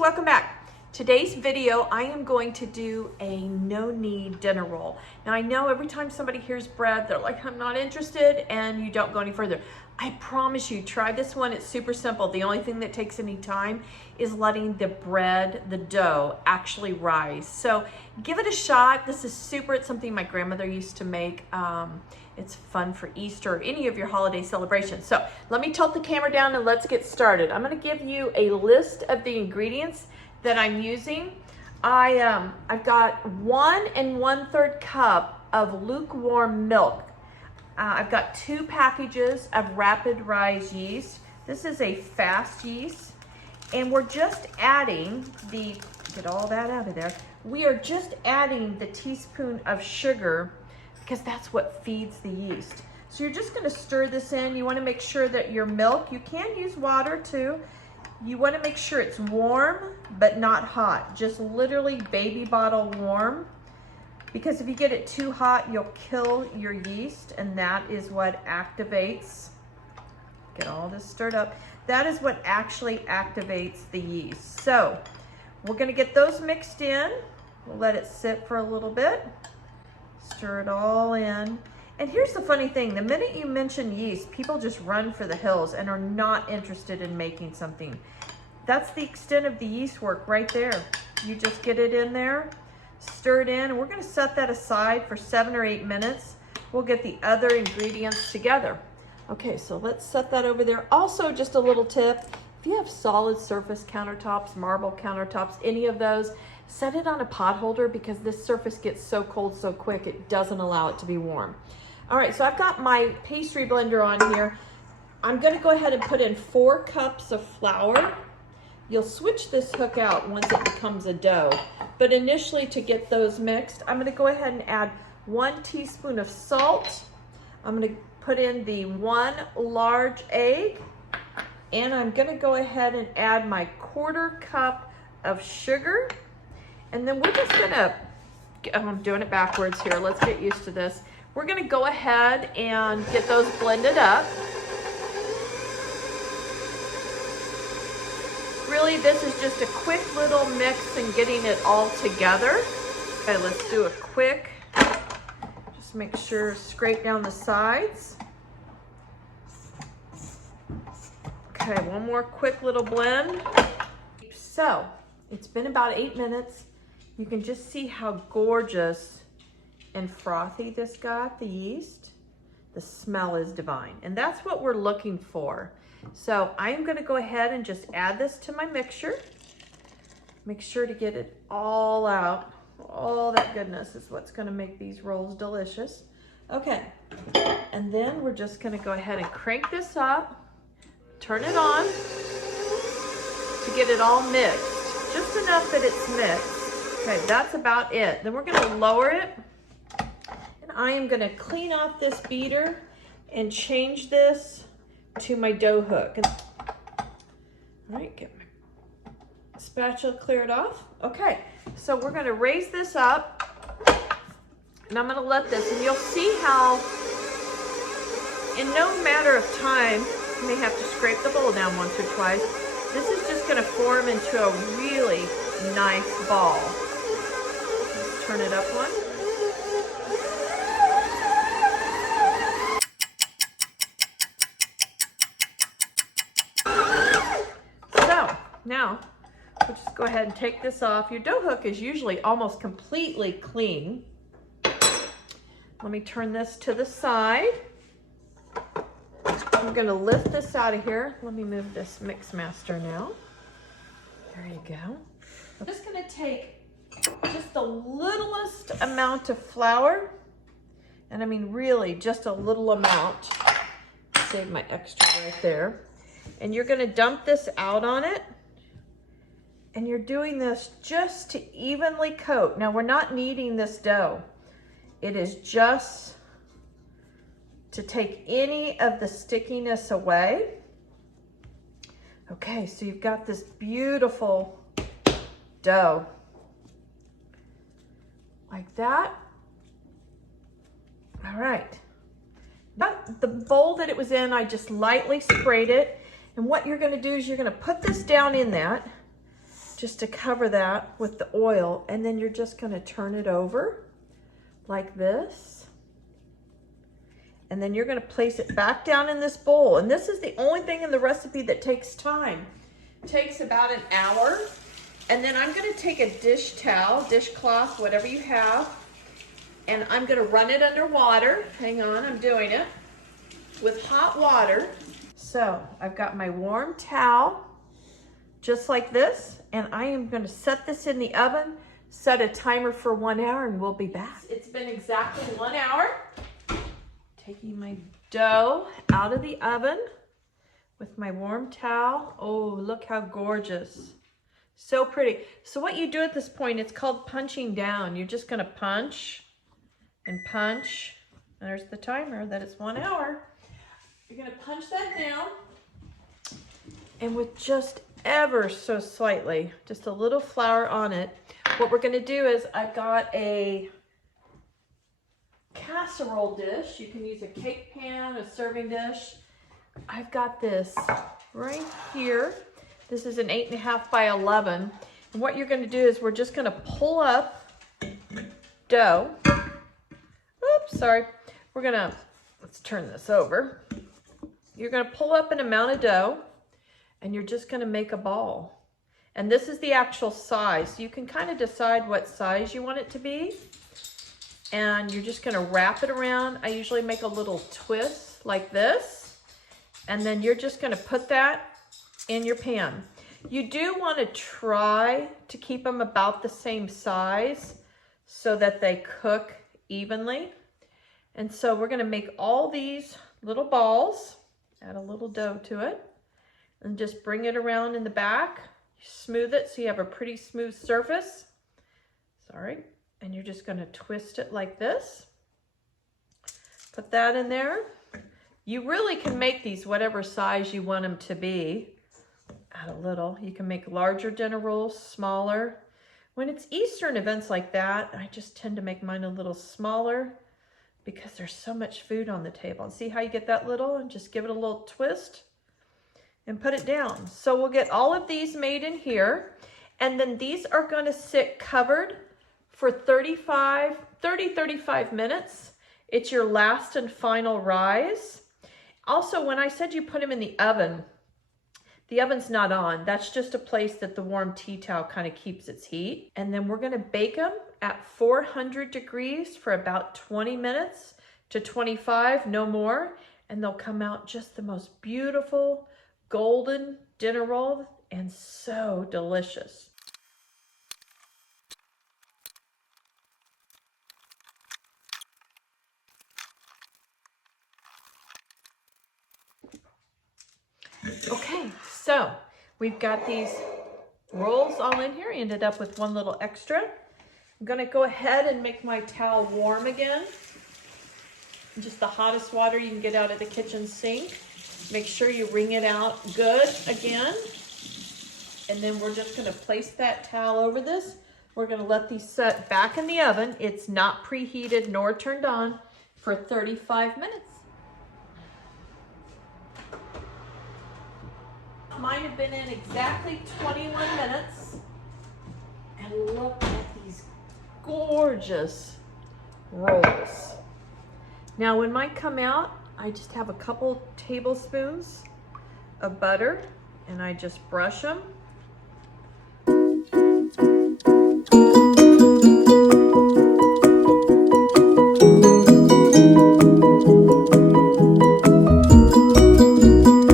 welcome back. Today's video, I am going to do a no-knead dinner roll. Now I know every time somebody hears bread, they're like, I'm not interested, and you don't go any further. I promise you, try this one. It's super simple. The only thing that takes any time is letting the bread, the dough, actually rise. So give it a shot. This is super. It's something my grandmother used to make. It's fun for Easter or any of your holiday celebrations. So let me tilt the camera down and let's get started. I'm going to give you a list of the ingredients that I'm using. I've got 1 1/3 cup of lukewarm milk. I've got 2 packages of rapid rise yeast. This is a fast yeast. And we're just adding get all that out of there. We are just adding the teaspoon of sugar because that's what feeds the yeast. So you're just gonna stir this in. You wanna make sure that your milk, you can use water too. You wanna make sure it's warm, but not hot. Just literally baby bottle warm. Because if you get it too hot, you'll kill your yeast, and that is what activates, get all this stirred up, that is what actually activates the yeast. So we're gonna get those mixed in. We'll let it sit for a little bit. Stir it all in. And here's the funny thing, the minute you mention yeast, people just run for the hills and are not interested in making something. That's the extent of the yeast work right there. You just get it in there, stir it in, and we're gonna set that aside for 7 or 8 minutes. We'll get the other ingredients together. Okay, so let's set that over there. Also, just a little tip, if you have solid surface countertops, marble countertops, any of those, set it on a pot holder because this surface gets so cold so quick, it doesn't allow it to be warm. All right, so I've got my pastry blender on here. I'm gonna go ahead and put in 4 cups of flour. You'll switch this hook out once it becomes a dough. But initially, to get those mixed, I'm gonna go ahead and add 1 teaspoon of salt. I'm gonna put in the 1 large egg, and I'm gonna go ahead and add my 1/4 cup of sugar. And then we're just gonna, I'm doing it backwards here, let's get used to this. We're gonna go ahead and get those blended up. Really, this is just a quick little mix and getting it all together. Okay, let's do a quick, just make sure, scrape down the sides. Okay, one more quick little blend. So, it's been about 8 minutes. You can just see how gorgeous and frothy this got, the yeast. The smell is divine, and that's what we're looking for. So I'm gonna go ahead and just add this to my mixture. Make sure to get it all out. All that goodness is what's gonna make these rolls delicious. Okay, and then we're just gonna go ahead and crank this up, turn it on to get it all mixed. Just enough that it's mixed. Okay, that's about it. Then we're gonna lower it. And I am gonna clean off this beater and change this to my dough hook. All right, get my spatula cleared off. Okay, so we're gonna raise this up, and I'm gonna let this, and you'll see how in no matter of time, you may have to scrape the bowl down once or twice. This is just gonna form into a really nice ball. Let's turn it up one. Now, we'll just go ahead and take this off. Your dough hook is usually almost completely clean. Let me turn this to the side. I'm gonna lift this out of here. Let me move this mix master now. There you go. I'm just gonna take just the littlest amount of flour, and I mean really just a little amount. Save my extra right there. And you're gonna dump this out on it. And you're doing this just to evenly coat. Now we're not kneading this dough. It is just to take any of the stickiness away. Okay, so you've got this beautiful dough. Like that. All right. The bowl that it was in, I just lightly sprayed it. And what you're gonna do is you're gonna put this down in that. just to cover that with the oil, and then you're just gonna turn it over like this. And then you're gonna place it back down in this bowl. And this is the only thing in the recipe that takes time. It takes about an hour. And then I'm gonna take a dish towel, dishcloth, whatever you have, and I'm gonna run it under water. Hang on, I'm doing it. With hot water. So I've got my warm towel, just like this, and I am gonna set this in the oven, set a timer for 1 hour, and we'll be back. It's been exactly 1 hour. Taking my dough out of the oven with my warm towel. Oh, look how gorgeous. So pretty. So what you do at this point, it's called punching down. You're just gonna punch and punch. There's the timer that it's 1 hour. You're gonna punch that down, and with just ever so slightly, just a little flour on it. What we're gonna do is, I've got a casserole dish. You can use a cake pan, a serving dish. I've got this right here. This is an 8.5 by 11. And what you're gonna do is, we're just gonna pull up dough. Oops, sorry. Let's turn this over. You're gonna pull up an amount of dough, and you're just gonna make a ball. And this is the actual size. You can kind of decide what size you want it to be. And you're just gonna wrap it around. I usually make a little twist like this. And then you're just gonna put that in your pan. You do wanna try to keep them about the same size so that they cook evenly. And so we're gonna make all these little balls, add a little dough to it, and just bring it around in the back. Smooth it so you have a pretty smooth surface. Sorry. And you're just gonna twist it like this. Put that in there. You really can make these whatever size you want them to be. Add a little. You can make larger dinner rolls, smaller. When it's Eastern events like that, I just tend to make mine a little smaller because there's so much food on the table. And see how you get that little, and just give it a little twist and put it down. So we'll get all of these made in here, and then these are gonna sit covered for 30-35 minutes. It's your last and final rise. Also, when I said you put them in the oven's not on. That's just a place that the warm tea towel kind of keeps its heat. And then we're gonna bake them at 400 degrees for about 20 minutes to 25, no more. And they'll come out just the most beautiful golden dinner roll, and so delicious. Okay, so we've got these rolls all in here. I ended up with one little extra. I'm gonna go ahead and make my towel warm again. Just the hottest water you can get out of the kitchen sink. Make sure you wring it out good again. And then we're just gonna place that towel over this. We're gonna let these set back in the oven. It's not preheated nor turned on, for 35 minutes. Mine have been in exactly 21 minutes. And look at these gorgeous rolls. Now when mine come out, I just have a couple tablespoons of butter, and I just brush them